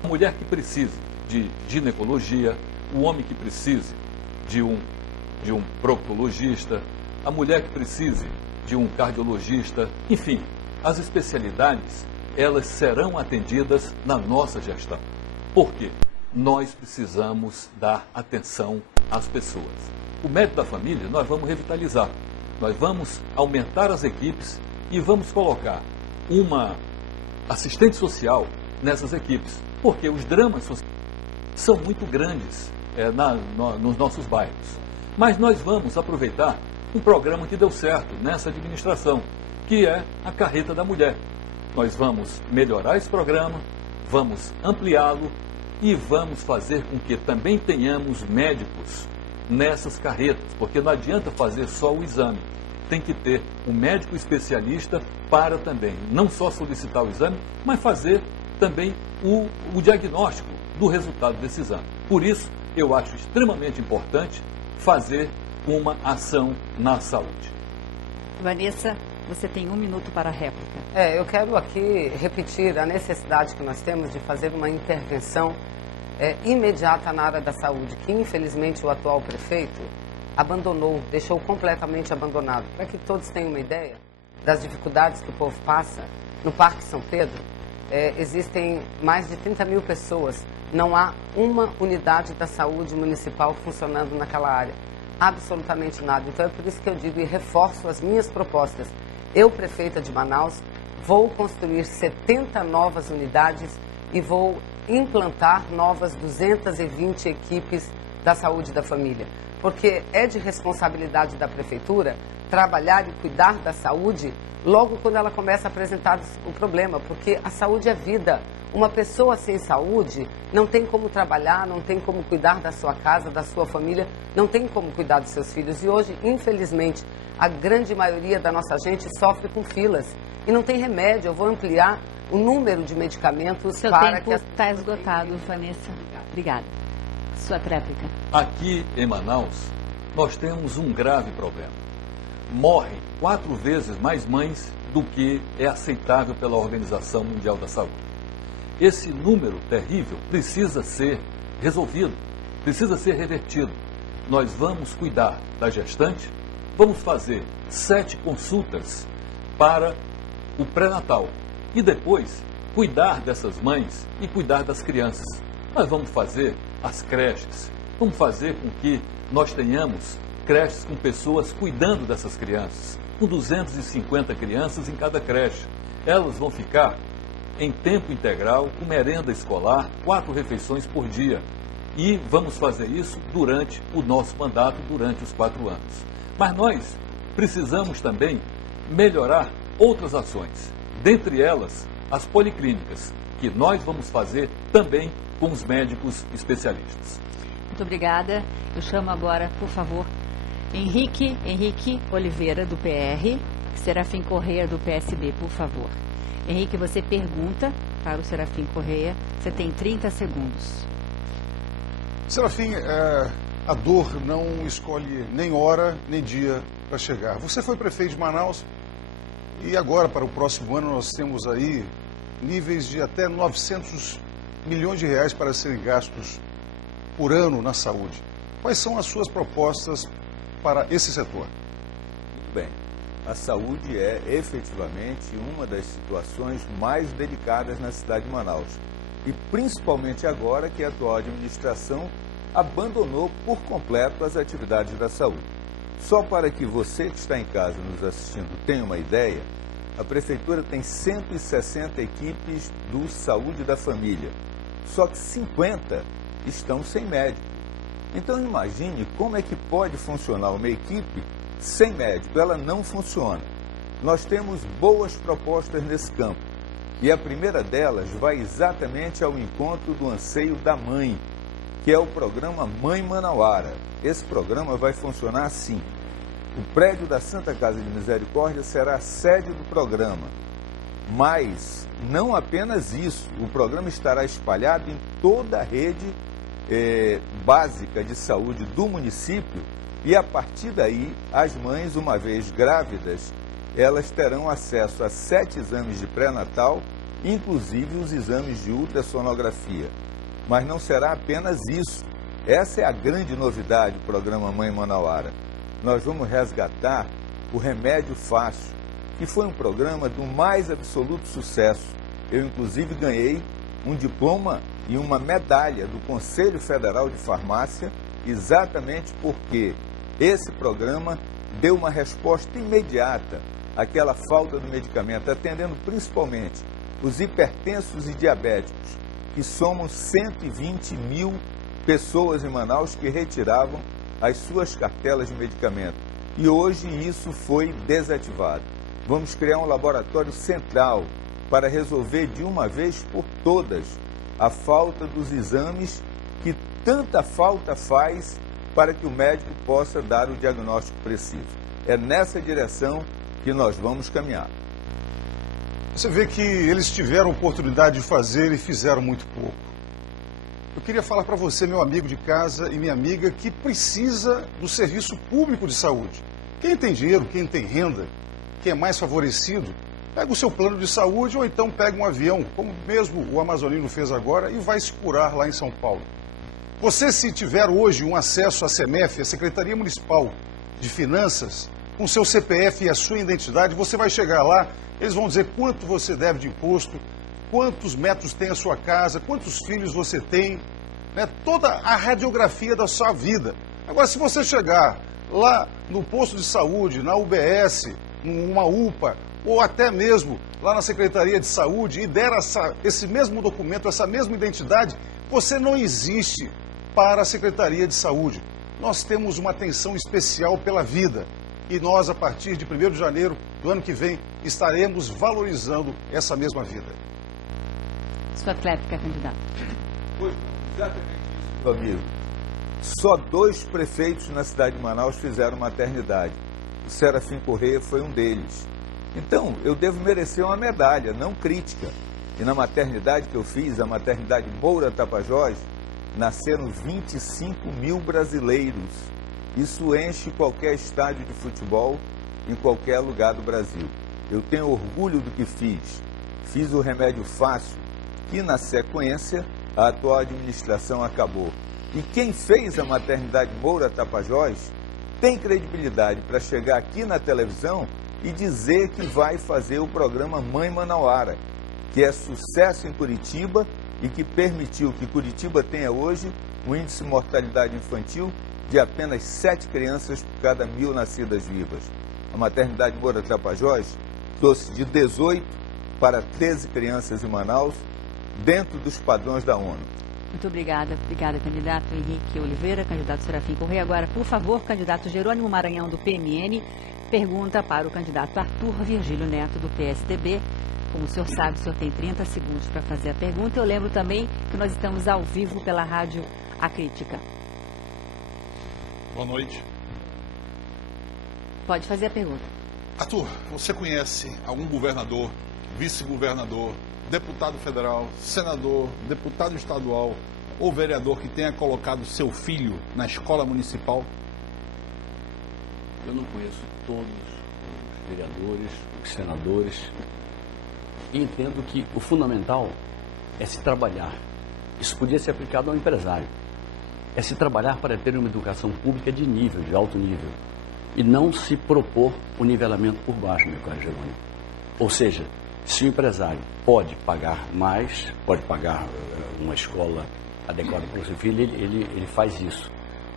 A mulher que precise de ginecologia, o homem que precise de um proctologista, a mulher que precise de um cardiologista, enfim, as especialidades, elas serão atendidas na nossa gestão. Por quê? Nós precisamos dar atenção às pessoas. O médico da família nós vamos revitalizar, nós vamos aumentar as equipes e vamos colocar uma assistente social nessas equipes, porque os dramas sociais são muito grandes nos nossos bairros. Mas nós vamos aproveitar um programa que deu certo nessa administração, que é a Carreta da Mulher. Nós vamos melhorar esse programa, vamos ampliá-lo e vamos fazer com que também tenhamos médicos nessas carretas, porque não adianta fazer só o exame. Tem que ter um médico especialista para também não só solicitar o exame, mas fazer também o diagnóstico do resultado desse exame. Por isso, eu acho extremamente importante fazer uma ação na saúde. Vanessa, você tem 1 minuto para a réplica. Eu quero aqui repetir a necessidade que nós temos de fazer uma intervenção imediata na área da saúde, que infelizmente o atual prefeito abandonou, deixou completamente abandonado. Para que todos tenham uma ideia das dificuldades que o povo passa, no Parque São Pedro, existem mais de 30 mil pessoas. Não há uma unidade da saúde municipal funcionando naquela área. Absolutamente nada. Então é por isso que eu digo e reforço as minhas propostas. Eu, prefeita de Manaus, vou construir 70 novas unidades e vou implantar novas 220 equipes da saúde da família. Porque é de responsabilidade da prefeitura trabalhar e cuidar da saúde logo quando ela começa a apresentar o problema, porque a saúde é vida. Uma pessoa sem saúde não tem como trabalhar, não tem como cuidar da sua casa, da sua família, não tem como cuidar dos seus filhos. E hoje, infelizmente, a grande maioria da nossa gente sofre com filas e não tem remédio. Eu vou ampliar o número de medicamentos Seu para tempo está esgotado, Vanessa. Obrigada. Sua tréplica. Aqui em Manaus, nós temos um grave problema. Morrem 4 vezes mais mães do que é aceitável pela Organização Mundial da Saúde. Esse número terrível precisa ser resolvido, precisa ser revertido. Nós vamos cuidar da gestante, vamos fazer 7 consultas para o pré-natal e depois cuidar dessas mães e cuidar das crianças. Nós vamos fazer as creches, vamos fazer com que nós tenhamos creches com pessoas cuidando dessas crianças, com 250 crianças em cada creche. Elas vão ficar em tempo integral, com merenda escolar, 4 refeições por dia. E vamos fazer isso durante o nosso mandato, durante os 4 anos. Mas nós precisamos também melhorar outras ações, dentre elas as policlínicas, que nós vamos fazer também com os médicos especialistas. Muito obrigada. Eu chamo agora, por favor, Henrique Oliveira, do PR, Serafim Correia, do PSB, por favor. Henrique, você pergunta para o Serafim Correia. Você tem 30 segundos. Serafim, a dor não escolhe nem hora, nem dia para chegar. Você foi prefeito de Manaus e agora, para o próximo ano, nós temos aí níveis de até 900 milhões de reais para serem gastos por ano na saúde. Quais são as suas propostas para esse setor? Muito bem. A saúde é efetivamente uma das situações mais delicadas na cidade de Manaus. E principalmente agora que a atual administração abandonou por completo as atividades da saúde. Só para que você que está em casa nos assistindo tenha uma ideia, a Prefeitura tem 160 equipes do Saúde da Família. Só que 50 estão sem médico. Então imagine como é que pode funcionar uma equipe sem médico. Ela não funciona. Nós temos boas propostas nesse campo. E a primeira delas vai exatamente ao encontro do anseio da mãe, que é o programa Mãe Manauara. Esse programa vai funcionar assim. O prédio da Santa Casa de Misericórdia será a sede do programa. Mas não apenas isso, o programa estará espalhado em toda a rede básica de saúde do município e a partir daí as mães, uma vez grávidas, elas terão acesso a 7 exames de pré-natal inclusive os exames de ultrassonografia. Mas não será apenas isso. Essa é a grande novidade do programa Mãe Manauara. Nós vamos resgatar o Remédio Fácil, que foi um programa do mais absoluto sucesso. Eu, inclusive, ganhei um diploma e uma medalha do Conselho Federal de Farmácia, exatamente porque esse programa deu uma resposta imediata àquela falta do medicamento, atendendo principalmente os hipertensos e diabéticos, que somam 120 mil pessoas em Manaus que retiravam as suas cartelas de medicamento. E hoje isso foi desativado. Vamos criar um laboratório central para resolver de uma vez por todas a falta dos exames que tanta falta faz para que o médico possa dar o diagnóstico preciso. É nessa direção que nós vamos caminhar. Você vê que eles tiveram oportunidade de fazer e fizeram muito pouco. Eu queria falar para você, meu amigo de casa e minha amiga, que precisa do serviço público de saúde. Quem tem dinheiro, quem tem renda, quem é mais favorecido, pega o seu plano de saúde ou então pega um avião, como mesmo o amazonino fez agora, e vai se curar lá em São Paulo. Você, se tiver hoje um acesso à SEMEF, a Secretaria Municipal de Finanças, com seu CPF e a sua identidade, você vai chegar lá, eles vão dizer quanto você deve de imposto, quantos metros tem a sua casa, quantos filhos você tem, né? Toda a radiografia da sua vida. Agora, se você chegar lá no posto de saúde, na UBS, numa UPA, ou até mesmo lá na Secretaria de Saúde e der esse mesmo documento, essa mesma identidade, você não existe para a Secretaria de Saúde. Nós temos uma atenção especial pela vida e nós, a partir de 1º de janeiro do ano que vem, estaremos valorizando essa mesma vida. Sua clépica, candidato. Pois, exatamente isso, meu amigo. Só 2 prefeitos na cidade de Manaus fizeram maternidade. O Serafim Corrêa foi um deles. Então, eu devo merecer uma medalha, não crítica. E na maternidade que eu fiz, a maternidade Moura Tapajós, nasceram 25 mil brasileiros. Isso enche qualquer estádio de futebol em qualquer lugar do Brasil. Eu tenho orgulho do que fiz. Fiz o Remédio Fácil, que na sequência a atual administração acabou. E quem fez a maternidade Moura Tapajós tem credibilidade para chegar aqui na televisão e dizer que vai fazer o programa Mãe Manauara, que é sucesso em Curitiba e que permitiu que Curitiba tenha hoje um índice de mortalidade infantil de apenas 7 crianças por cada 1000 nascidas vivas. A maternidade Moura Tapajós trouxe de 18 para 13 crianças em Manaus, dentro dos padrões da ONU. Muito obrigada. Obrigada, candidato Henrique Oliveira, candidato Serafim Corrêa. Agora, por favor, candidato Jerônimo Maranhão, do PMN, pergunta para o candidato Arthur Virgílio Neto, do PSDB. Como o senhor sabe, o senhor tem 30 segundos para fazer a pergunta. Eu lembro também que nós estamos ao vivo pela rádio A Crítica. Boa noite. Pode fazer a pergunta. Arthur, você conhece algum governador, vice-governador, deputado federal, senador, deputado estadual ou vereador que tenha colocado seu filho na escola municipal? Eu não conheço todos os vereadores, os senadores, e entendo que o fundamental é se trabalhar. Isso podia ser aplicado ao empresário. É se trabalhar para ter uma educação pública de nível, de alto nível, e não se propor o nivelamento por baixo, meu caro Jerônimo. Ou seja, se o empresário pode pagar mais, pode pagar uma escola adequada para o seu filho, ele faz isso.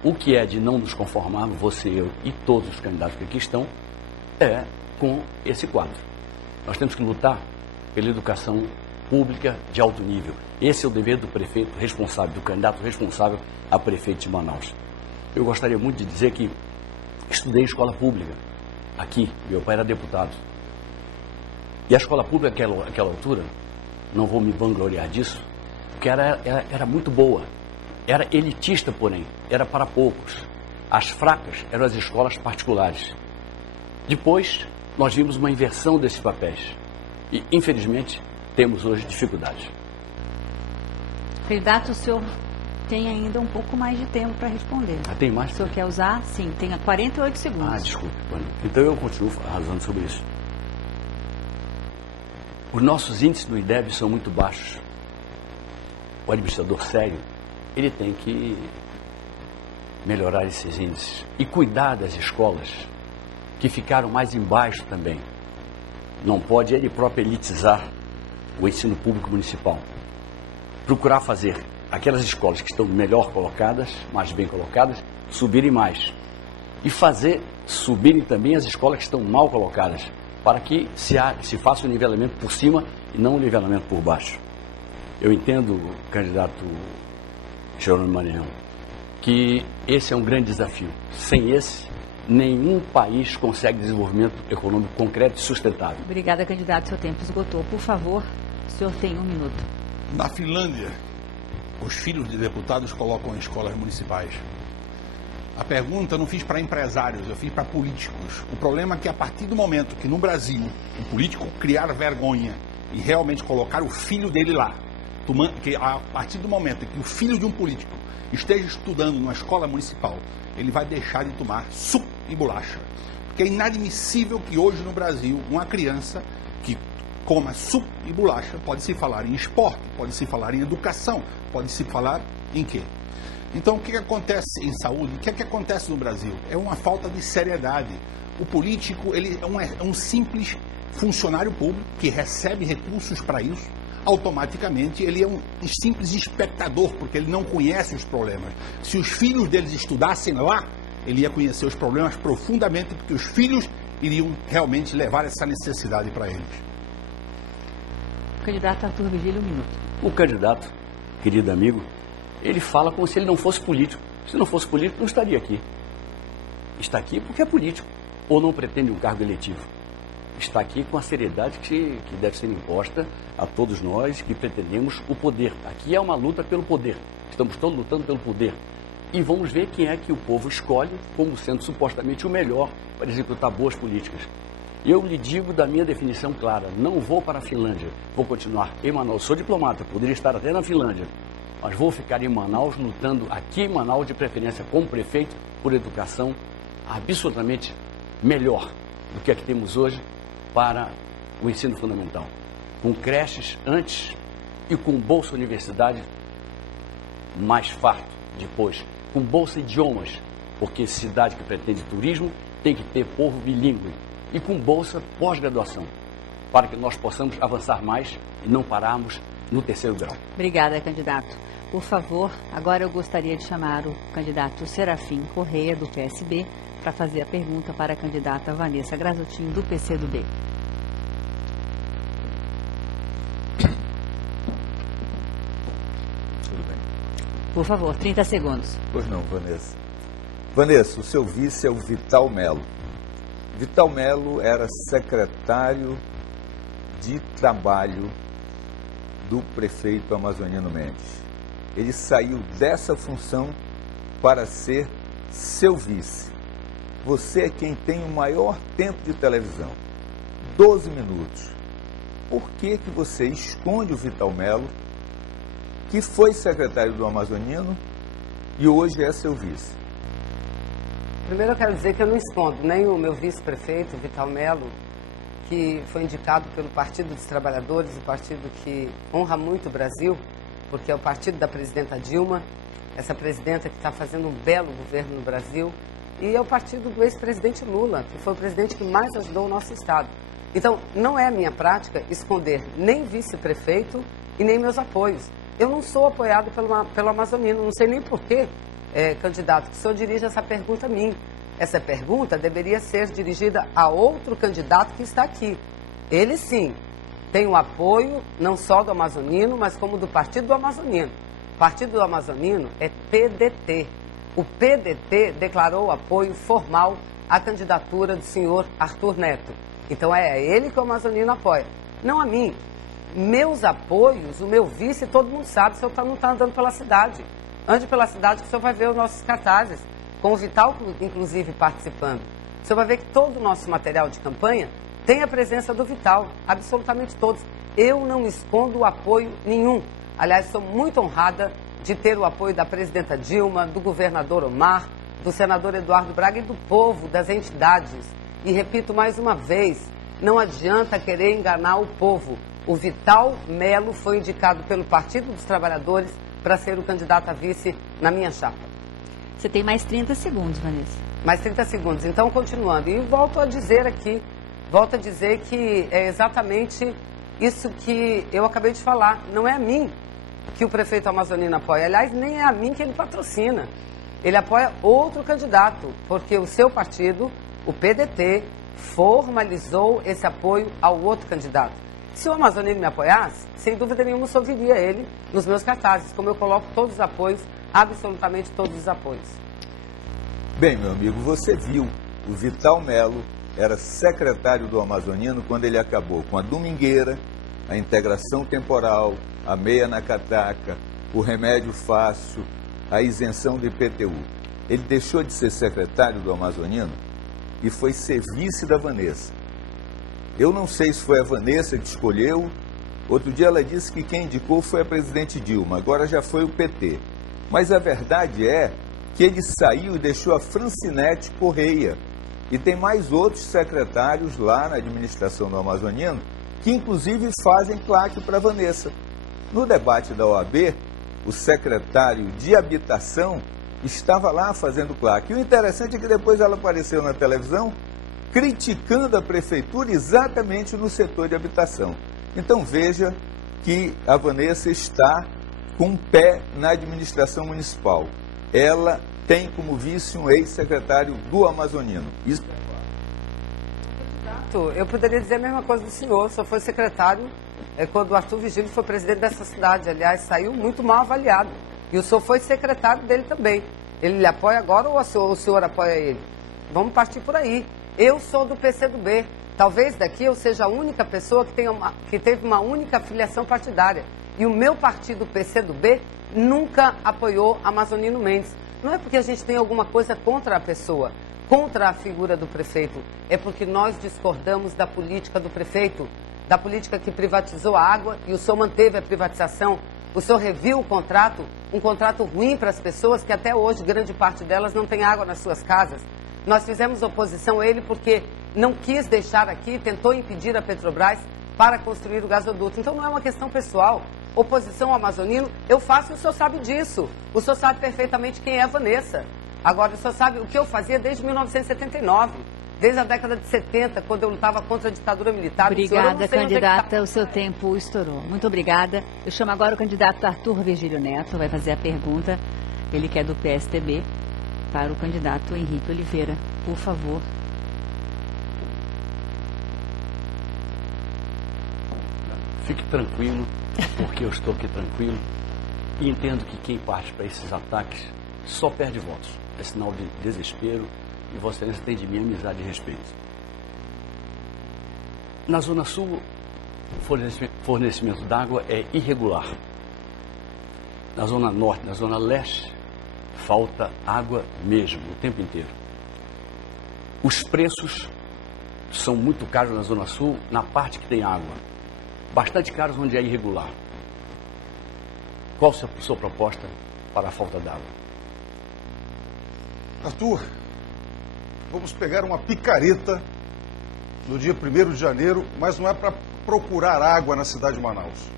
O que é de não nos conformar, você, eu e todos os candidatos que aqui estão, é com esse quadro. Nós temos que lutar pela educação pública de alto nível. Esse é o dever do prefeito responsável, do candidato responsável a prefeito de Manaus. Eu gostaria muito de dizer que estudei escola pública aqui, meu pai era deputado. E a escola pública, naquela altura, não vou me vangloriar disso, porque era muito boa. Era elitista, porém, era para poucos. As fracas eram as escolas particulares. Depois, nós vimos uma inversão desses papéis. E, infelizmente, temos hoje dificuldades. Candidato, o senhor tem ainda um pouco mais de tempo para responder. Ah, tem mais? O senhor quer usar? Sim, tem 48 segundos. Ah, desculpe. Então eu continuo arrasando sobre isso. Os nossos índices do IDEB são muito baixos. O administrador sério, ele tem que melhorar esses índices e cuidar das escolas que ficaram mais embaixo também. Não pode ele próprio elitizar o ensino público municipal. Procurar fazer aquelas escolas que estão melhor colocadas, mais bem colocadas, subirem mais. E fazer subirem também as escolas que estão mal colocadas, para que se faça o nivelamento por cima e não o nivelamento por baixo. Eu entendo, candidato Jerônimo Maranhão, que esse é um grande desafio. Sem esse, nenhum país consegue desenvolvimento econômico concreto e sustentável. Obrigada, candidato. Seu tempo esgotou. Por favor, o senhor tem 1 minuto. Na Finlândia, os filhos de deputados colocam em escolas municipais. A pergunta eu não fiz para empresários, eu fiz para políticos. O problema é que a partir do momento que no Brasil um político criar vergonha e realmente colocar o filho dele lá, que a partir do momento em que o filho de um político esteja estudando numa escola municipal, ele vai deixar de tomar suco e bolacha. Porque é inadmissível que hoje no Brasil uma criança que coma suco e bolacha, pode-se falar em esporte, pode-se falar em educação, pode-se falar em quê? Então, o que acontece em saúde? O que acontece no Brasil? É uma falta de seriedade. O político, ele é um simples funcionário público que recebe recursos para isso. Automaticamente, ele é um simples espectador, porque ele não conhece os problemas. Se os filhos deles estudassem lá, ele ia conhecer os problemas profundamente, porque os filhos iriam realmente levar essa necessidade para eles. Candidato Arthur Virgílio, 1 minuto. O candidato, querido amigo, ele fala como se ele não fosse político. Se não fosse político, não estaria aqui. Está aqui porque é político, ou não pretende um cargo eletivo. Está aqui com a seriedade que deve ser imposta a todos nós que pretendemos o poder. Aqui é uma luta pelo poder. Estamos todos lutando pelo poder. E vamos ver quem é que o povo escolhe como sendo supostamente o melhor para executar boas políticas. Eu lhe digo da minha definição clara, não vou para a Finlândia, vou continuar em Manaus. Sou diplomata, poderia estar até na Finlândia, mas vou ficar em Manaus, lutando aqui em Manaus, de preferência como prefeito, por educação absolutamente melhor do que a que temos hoje para o ensino fundamental. Com creches antes e com bolsa universidade mais farto depois. Com bolsa idiomas, porque cidade que pretende turismo tem que ter povo bilíngue. E com bolsa pós-graduação, para que nós possamos avançar mais e não pararmos no 3º grau. Obrigada, candidato. Por favor, agora eu gostaria de chamar o candidato Serafim Correia, do PSB, para fazer a pergunta para a candidata Vanessa Grazottin, do PCdoB. Tudo bem. Por favor, 30 segundos. Pois não, Vanessa. Vanessa, o seu vice é o Vital Melo. Vital Melo era secretário de trabalho do prefeito Amazonino Mendes. Ele saiu dessa função para ser seu vice. Você é quem tem o maior tempo de televisão, 12 minutos. Por que você esconde o Vital Melo, que foi secretário do Amazonino e hoje é seu vice? Primeiro eu quero dizer que eu não escondo nem o meu vice-prefeito, Vital Melo, que foi indicado pelo Partido dos Trabalhadores, o partido que honra muito o Brasil, porque é o partido da presidenta Dilma, essa presidenta que está fazendo um belo governo no Brasil, e é o partido do ex-presidente Lula, que foi o presidente que mais ajudou o nosso Estado. Então, não é a minha prática esconder nem vice-prefeito e nem meus apoios. Eu não sou apoiado pelo Amazonino, não sei nem porquê. Candidato, que o senhor dirige essa pergunta a mim. Essa pergunta deveria ser dirigida a outro candidato que está aqui. Ele sim tem o apoio não só do Amazonino, mas como do Partido do Amazonino. O Partido do Amazonino é PDT. O PDT declarou apoio formal à candidatura do senhor Arthur Neto. Então é a ele que o Amazonino apoia, não a mim. Meus apoios, o meu vice, todo mundo sabe, o senhor não está andando pela cidade. Ande pela cidade que o senhor vai ver os nossos cartazes, com o Vital, inclusive, participando. O senhor vai ver que todo o nosso material de campanha tem a presença do Vital, absolutamente todos. Eu não escondo apoio nenhum. Aliás, sou muito honrada de ter o apoio da presidenta Dilma, do governador Omar, do senador Eduardo Braga e do povo, das entidades. E repito mais uma vez, não adianta querer enganar o povo. O Vital Melo foi indicado pelo Partido dos Trabalhadores para ser o candidato a vice na minha chapa. Você tem mais 30 segundos, Vanessa. Mais 30 segundos. Então, continuando. E volto a dizer aqui, que é exatamente isso que eu acabei de falar. Não é a mim que o prefeito amazonino apoia. Aliás, nem é a mim que ele patrocina. Ele apoia outro candidato, porque o seu partido, o PDT, formalizou esse apoio ao outro candidato. Se o amazonino me apoiasse, sem dúvida nenhuma eu ouviria ele nos meus cartazes, como eu coloco todos os apoios, absolutamente todos os apoios. Bem, meu amigo, você viu, o Vital Melo era secretário do Amazonino quando ele acabou com a domingueira, a integração temporal, a meia na cataca, o remédio fácil, a isenção do IPTU. Ele deixou de ser secretário do Amazonino e foi ser vice da Vanessa. Eu não sei se foi a Vanessa que escolheu. Outro dia ela disse que quem indicou foi a presidente Dilma, agora já foi o PT. Mas a verdade é que ele saiu e deixou a Francinete Correia. E tem mais outros secretários lá na administração do Amazonino que inclusive fazem plaque para a Vanessa. No debate da OAB, o secretário de Habitação estava lá fazendo plaque. E o interessante é que depois ela apareceu na televisão criticando a prefeitura exatamente no setor de habitação. Então veja que a Vanessa está com um pé na administração municipal. Ela tem como vice um ex-secretário do Amazonino. Isso... Eu poderia dizer a mesma coisa do senhor, só foi secretário quando o Arthur Vigílio foi presidente dessa cidade. Aliás, saiu muito mal avaliado. E o senhor foi secretário dele também. Ele lhe apoia agora ou o senhor apoia ele? Vamos partir por aí. Eu sou do PCdoB. Talvez daqui eu seja a única pessoa que teve uma única filiação partidária. E o meu partido, PCdoB, nunca apoiou Amazonino Mendes. Não é porque a gente tem alguma coisa contra a pessoa, contra a figura do prefeito. É porque nós discordamos da política do prefeito, da política que privatizou a água e o senhor manteve a privatização. O senhor reviu o contrato, um contrato ruim para as pessoas que até hoje, grande parte delas, não tem água nas suas casas. Nós fizemos oposição a ele porque não quis deixar aqui, tentou impedir a Petrobras para construir o gasoduto. Então não é uma questão pessoal. Oposição ao amazonino, eu faço e o senhor sabe disso. O senhor sabe perfeitamente quem é a Vanessa. Agora, o senhor sabe o que eu fazia desde 1979, desde a década de 70, quando eu lutava contra a ditadura militar. Obrigada, candidata. O seu tempo estourou. Muito obrigada. Eu chamo agora o candidato Arthur Vigílio Neto, vai fazer a pergunta. Ele que é do PSDB, para o candidato Henrique Oliveira. Por favor. Fique tranquilo, porque eu estou aqui tranquilo e entendo que quem parte para esses ataques só perde votos. É sinal de desespero e Vossa Excelência tem de mim amizade e respeito. Na Zona Sul, o fornecimento d'água é irregular. Na Zona Norte, na Zona Leste, falta água mesmo, o tempo inteiro. Os preços são muito caros na Zona Sul, na parte que tem água. Bastante caros onde é irregular. Qual a sua proposta para a falta d'água? Arthur, vamos pegar uma picareta no dia 1º de janeiro, mas não é para procurar água na cidade de Manaus.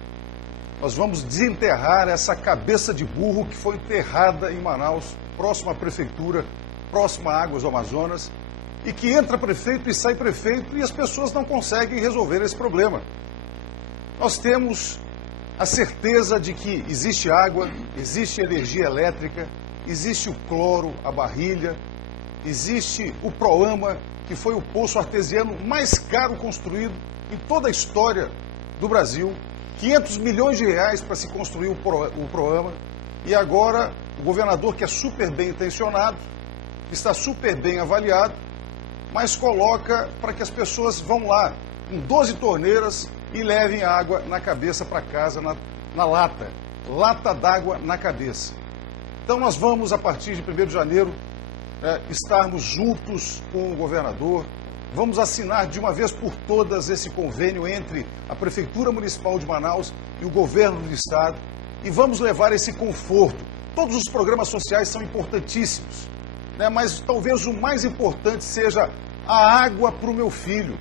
Nós vamos desenterrar essa cabeça de burro que foi enterrada em Manaus, próximo à prefeitura, próximo a Águas do Amazonas, e que entra prefeito e sai prefeito e as pessoas não conseguem resolver esse problema. Nós temos a certeza de que existe água, existe energia elétrica, existe o cloro, a barrilha, existe o Proama, que foi o poço artesiano mais caro construído em toda a história do Brasil, 500 milhões de reais para se construir o Proama, e agora o governador, que é super bem intencionado, está super bem avaliado, mas coloca para que as pessoas vão lá com 12 torneiras e levem água na cabeça para casa, na lata d'água na cabeça. Então nós vamos, a partir de 1º de janeiro, estarmos juntos com o governador, vamos assinar de uma vez por todas esse convênio entre a Prefeitura Municipal de Manaus e o governo do estado e vamos levar esse conforto. Todos os programas sociais são importantíssimos, né? Mas talvez o mais importante seja a água para o meu filho.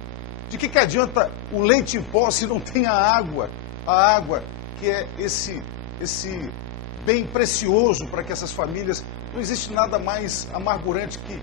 De que adianta o leite em pó se não tem a água? A água que é esse bem precioso para que essas famílias... Não existe nada mais amargurante que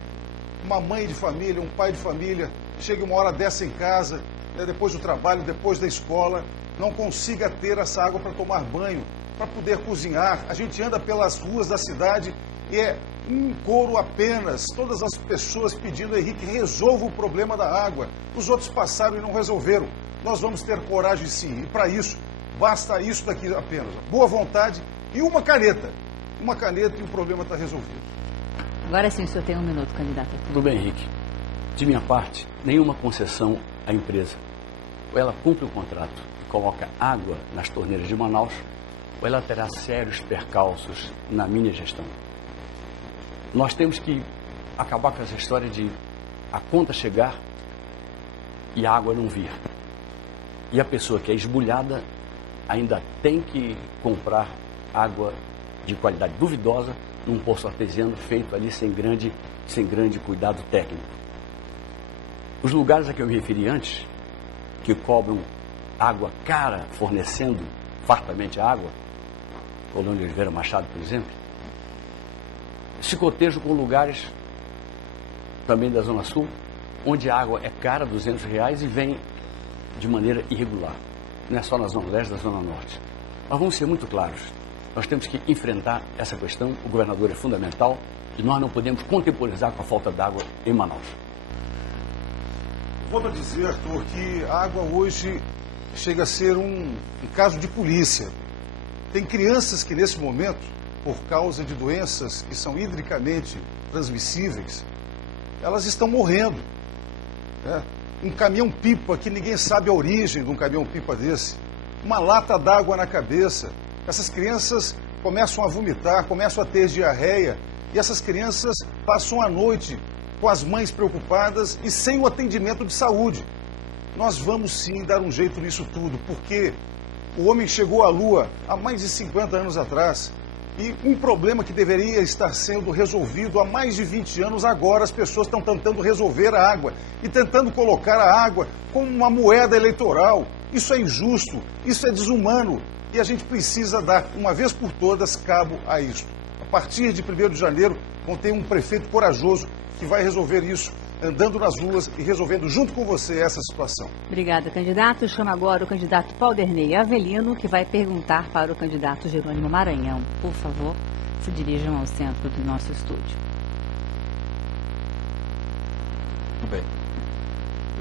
uma mãe de família, um pai de família, chegue uma hora dessa em casa, né, depois do trabalho, depois da escola, não consiga ter essa água para tomar banho, para poder cozinhar. A gente anda pelas ruas da cidade e é um coro apenas, todas as pessoas pedindo, Henrique, resolva o problema da água. Os outros passaram e não resolveram. Nós vamos ter coragem sim, e para isso, basta isso daqui apenas. Boa vontade e uma caneta. Uma caneta e o problema está resolvido. Agora sim, o senhor tem 1 minuto, candidato. Tudo bem, Henrique. De minha parte, nenhuma concessão à empresa. Ou ela cumpre o contrato e coloca água nas torneiras de Manaus, ou ela terá sérios percalços na minha gestão. Nós temos que acabar com essa história de a conta chegar e a água não vir. E a pessoa que é esbulhada ainda tem que comprar água de qualidade duvidosa num poço artesiano feito ali sem grande cuidado técnico. Os lugares a que eu me referi antes, que cobram água cara fornecendo fartamente água, Colônia de Oliveira Machado, por exemplo, se cotejam com lugares também da Zona Sul, onde a água é cara, R$200, e vem de maneira irregular. Não é só na Zona Leste, na Zona Norte. Mas vamos ser muito claros. Nós temos que enfrentar essa questão, o governador é fundamental, e nós não podemos contemporizar com a falta d'água em Manaus. Volto a dizer, Arthur, que a água hoje chega a ser um caso de polícia. Tem crianças que nesse momento, por causa de doenças que são hidricamente transmissíveis, elas estão morrendo. Né? Um caminhão-pipa que ninguém sabe a origem de um caminhão-pipa desse, uma lata d'água na cabeça. Essas crianças começam a vomitar, começam a ter diarreia, e essas crianças passam a noite com as mães preocupadas e sem o atendimento de saúde. Nós vamos sim dar um jeito nisso tudo, porque o homem chegou à Lua há mais de 50 anos atrás, e um problema que deveria estar sendo resolvido há mais de 20 anos, agora as pessoas estão tentando resolver a água e tentando colocar a água como uma moeda eleitoral. Isso é injusto, isso é desumano. E a gente precisa dar, uma vez por todas, cabo a isso. A partir de 1º de janeiro, vão ter um prefeito corajoso que vai resolver isso, andando nas ruas e resolvendo junto com você essa situação. Obrigada, candidato. Chama agora o candidato Paulderney Avelino, que vai perguntar para o candidato Jerônimo Maranhão. Por favor, se dirijam ao centro do nosso estúdio. Muito bem.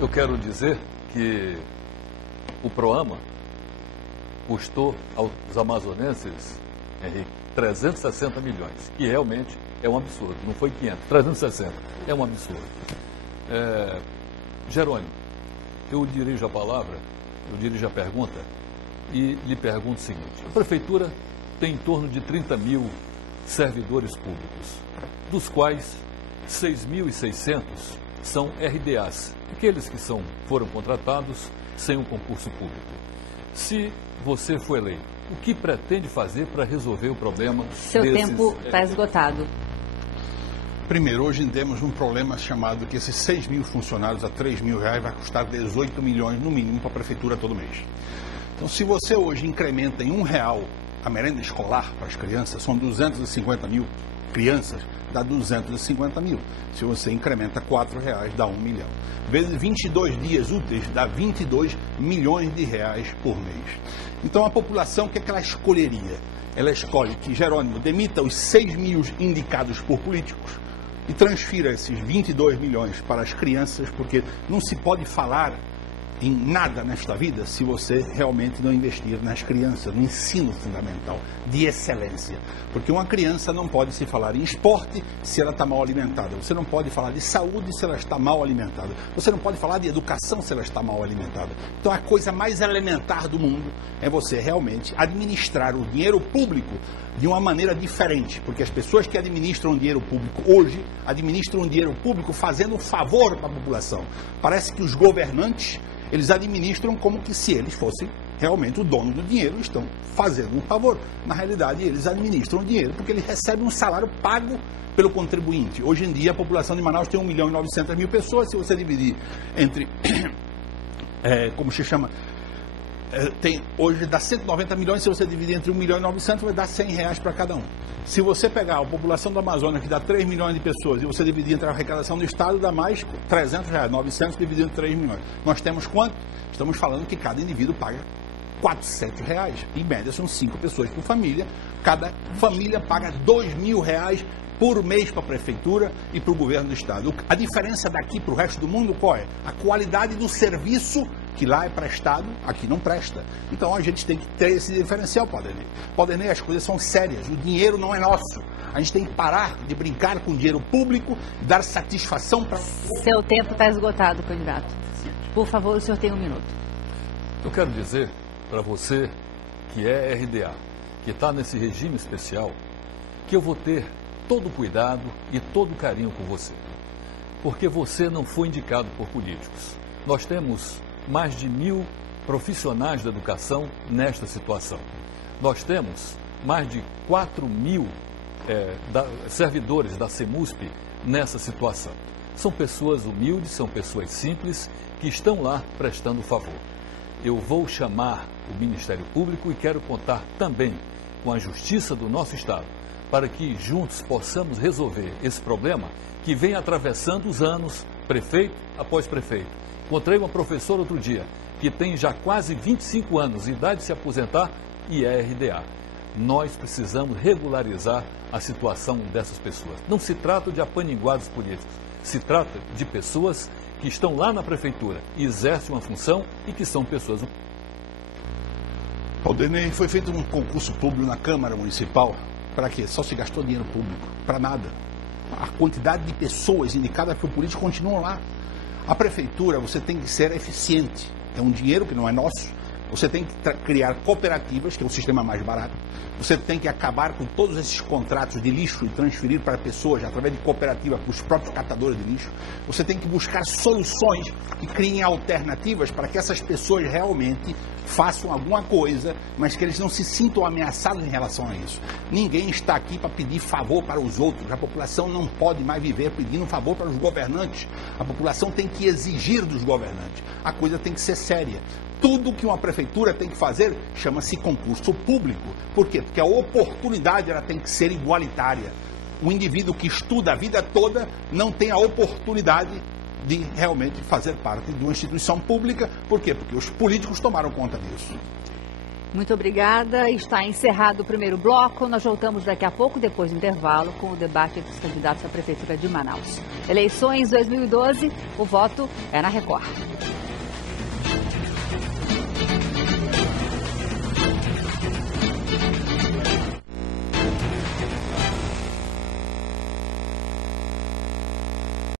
Eu quero dizer que o PROAMA custou aos amazonenses, Henrique, 360 milhões, que realmente é um absurdo. Não foi 500, 360. É um absurdo. Jerônimo, eu dirijo a palavra, eu dirijo a pergunta e lhe pergunto o seguinte. A prefeitura tem em torno de 30 mil servidores públicos, dos quais 6.600 são RDAs, aqueles que foram contratados sem um concurso público. Se você for eleito, o que pretende fazer para resolver o problema Seu tempo está esgotado. Primeiro, hoje temos um problema chamado que esses 6 mil funcionários a R$3.000 vai custar 18 milhões no mínimo para a prefeitura todo mês. Então, se você hoje incrementa em R$1 a merenda escolar para as crianças, são 250 mil crianças, dá 250 mil. Se você incrementa R$4, dá 1 milhão. Vezes 22 dias úteis, dá 22 milhões de reais por mês. Então, a população, o que é que ela escolheria? Ela escolhe que Jerônimo demita os 6 mil indicados por políticos e transfira esses 22 milhões para as crianças, porque não se pode falar em nada nesta vida se você realmente não investir nas crianças, no ensino fundamental, de excelência. Porque uma criança não pode se falar em esporte se ela está mal alimentada. Você não pode falar de saúde se ela está mal alimentada. Você não pode falar de educação se ela está mal alimentada. Então a coisa mais elementar do mundo é você realmente administrar o dinheiro público de uma maneira diferente. Porque as pessoas que administram o dinheiro público hoje, administram o dinheiro público fazendo um favor para a população. Parece que os governantes, eles administram como que se eles fossem realmente o dono do dinheiro, estão fazendo um favor. Na realidade, eles administram o dinheiro porque eles recebem um salário pago pelo contribuinte. Hoje em dia, a população de Manaus tem 1.900.000 pessoas. Se você dividir entre como se chama? Hoje dá 190 milhões, se você dividir entre 1 milhão e 900, vai dar R$100 para cada um. Se você pegar a população do Amazonas, que dá 3 milhões de pessoas, e você dividir entre a arrecadação do Estado, dá mais R$300, 900 dividido entre 3 milhões. Nós temos quanto? Estamos falando que cada indivíduo paga R$400. Em média, são 5 pessoas por família. Cada família paga R$2.000 por mês para a prefeitura e para o governo do estado. A diferença daqui para o resto do mundo qual é? A qualidade do serviço que lá é prestado, aqui não presta. Então a gente tem que ter esse diferencial, Poderney. Poderney, as coisas são sérias, o dinheiro não é nosso. A gente tem que parar de brincar com o dinheiro público e dar satisfação para... Seu tempo está esgotado, candidato. Por favor, o senhor tem 1 minuto. Eu quero dizer para você que é RDA, que está nesse regime especial, que eu vou ter todo o cuidado e todo o carinho com você. Porque você não foi indicado por políticos. Nós temos mais de 1.000 profissionais da educação nesta situação. Nós temos mais de 4.000 servidores da CEMUSP nessa situação. São pessoas humildes, são pessoas simples que estão lá prestando favor. Eu vou chamar o Ministério Público e quero contar também com a Justiça do nosso Estado, para que juntos possamos resolver esse problema que vem atravessando os anos, prefeito após prefeito. Encontrei uma professora outro dia, que tem já quase 25 anos, idade de se aposentar, e é RDA. Nós precisamos regularizar a situação dessas pessoas. Não se trata de apaniguados políticos, se trata de pessoas que estão lá na prefeitura, exercem uma função e que são pessoas... Poderney, foi feito um concurso público na Câmara Municipal. Para quê? Só se gastou dinheiro público. Para nada. A quantidade de pessoas indicadas por político continua lá. A prefeitura, você tem que ser eficiente. É um dinheiro que não é nosso. Você tem que criar cooperativas, que é o sistema mais barato. Você tem que acabar com todos esses contratos de lixo e transferir para pessoas, através de cooperativa, para os próprios catadores de lixo. Você tem que buscar soluções que criem alternativas para que essas pessoas realmente façam alguma coisa, mas que eles não se sintam ameaçados em relação a isso. Ninguém está aqui para pedir favor para os outros. A população não pode mais viver pedindo favor para os governantes. A população tem que exigir dos governantes. A coisa tem que ser séria. Tudo que uma prefeitura tem que fazer chama-se concurso público. Por quê? Porque a oportunidade ela tem que ser igualitária. O indivíduo que estuda a vida toda não tem a oportunidade de realmente fazer parte de uma instituição pública. Por quê? Porque os políticos tomaram conta disso. Muito obrigada. Está encerrado o primeiro bloco. Nós voltamos daqui a pouco, depois do intervalo, com o debate entre os candidatos à Prefeitura de Manaus. Eleições 2012, o voto é na Record.